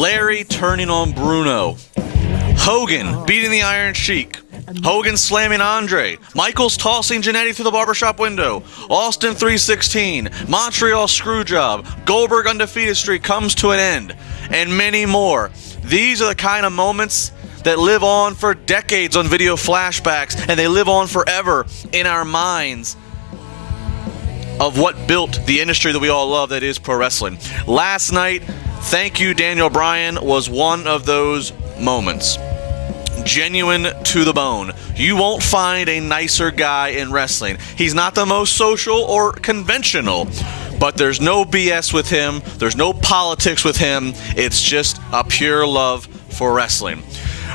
Larry turning on Bruno. Hogan beating the Iron Sheik. Hogan slamming Andre. Michaels tossing Jannetty through the barbershop window. Austin 316. Montreal Screwjob. Goldberg undefeated streak comes to an end. And many more. These are the kind of moments that live on for decades on video flashbacks, and they live on forever in our minds of what built the industry that we all love, that is pro wrestling. Last night, thank you, Daniel Bryan, was one of those moments. Genuine to the bone. You won't find a nicer guy in wrestling. He's not the most social or conventional, but there's no BS with him. There's no politics with him. It's just a pure love for wrestling.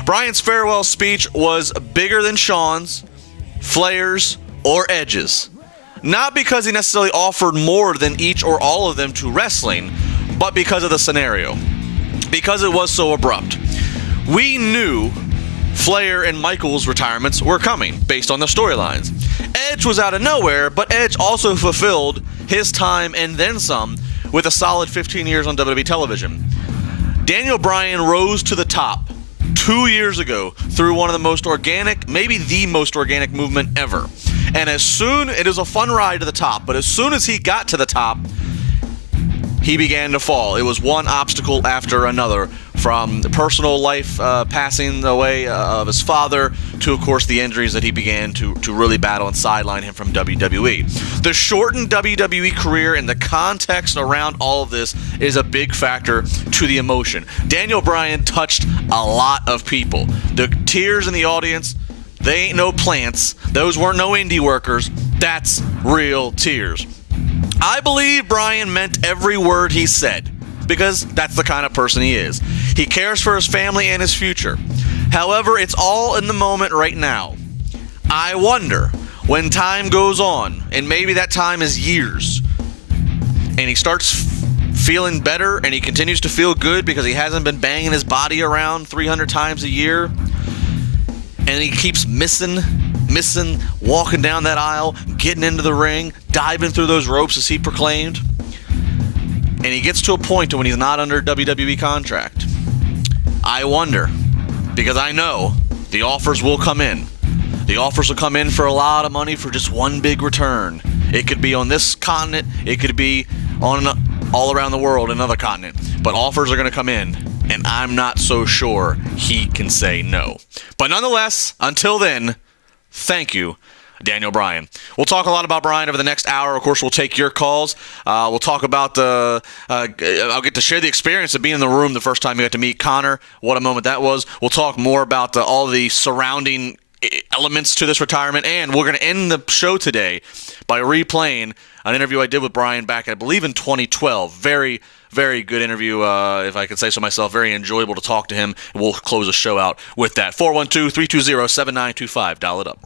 Bryan's farewell speech was bigger than Shawn's, Flair's, or Edge's. Not because he necessarily offered more than each or all of them to wrestling, but because of the scenario. Because it was so abrupt. We knew Flair and Michaels' retirements were coming based on the storylines. Edge was out of nowhere, but Edge also fulfilled his time and then some with a solid 15 years on WWE television. Daniel Bryan rose to the top 2 years ago through one of the most organic, maybe the most organic movement ever. And it was a fun ride to the top, but as soon as he got to the top, he began to fall. It was one obstacle after another, from the personal life passing away of his father to, of course, the injuries that he began to really battle and sideline him from WWE. The shortened WWE career and the context around all of this is a big factor to the emotion. Daniel Bryan touched a lot of people. The tears in the audience, they ain't no plants. Those weren't no indie workers. That's real tears. I believe Bryan meant every word he said, because that's the kind of person he is. He cares for his family and his future. However, it's all in the moment right now. I wonder, when time goes on, and maybe that time is years, and he starts feeling better, and he continues to feel good because he hasn't been banging his body around 300 times a year, and he keeps missing, walking down that aisle, getting into the ring, diving through those ropes as he proclaimed, and he gets to a point when he's not under WWE contract. I wonder, because I know the offers will come in. The offers will come in for a lot of money for just one big return. It could be on this continent. It could be on all around the world, another continent. But offers are going to come in, and I'm not so sure he can say no. But nonetheless, until then, thank you, Daniel Bryan. We'll talk a lot about Bryan over the next hour. Of course, we'll take your calls. We'll talk about I'll get to share the experience of being in the room the first time you got to meet Connor. What a moment that was. We'll talk more about all the surrounding elements to this retirement, and we're going to end the show today by replaying an interview I did with Bryan back, I believe, in 2012. Very, very good interview, if I could say so myself. Very enjoyable to talk to him. We'll close the show out with that. 412-320-7925. Dial it up.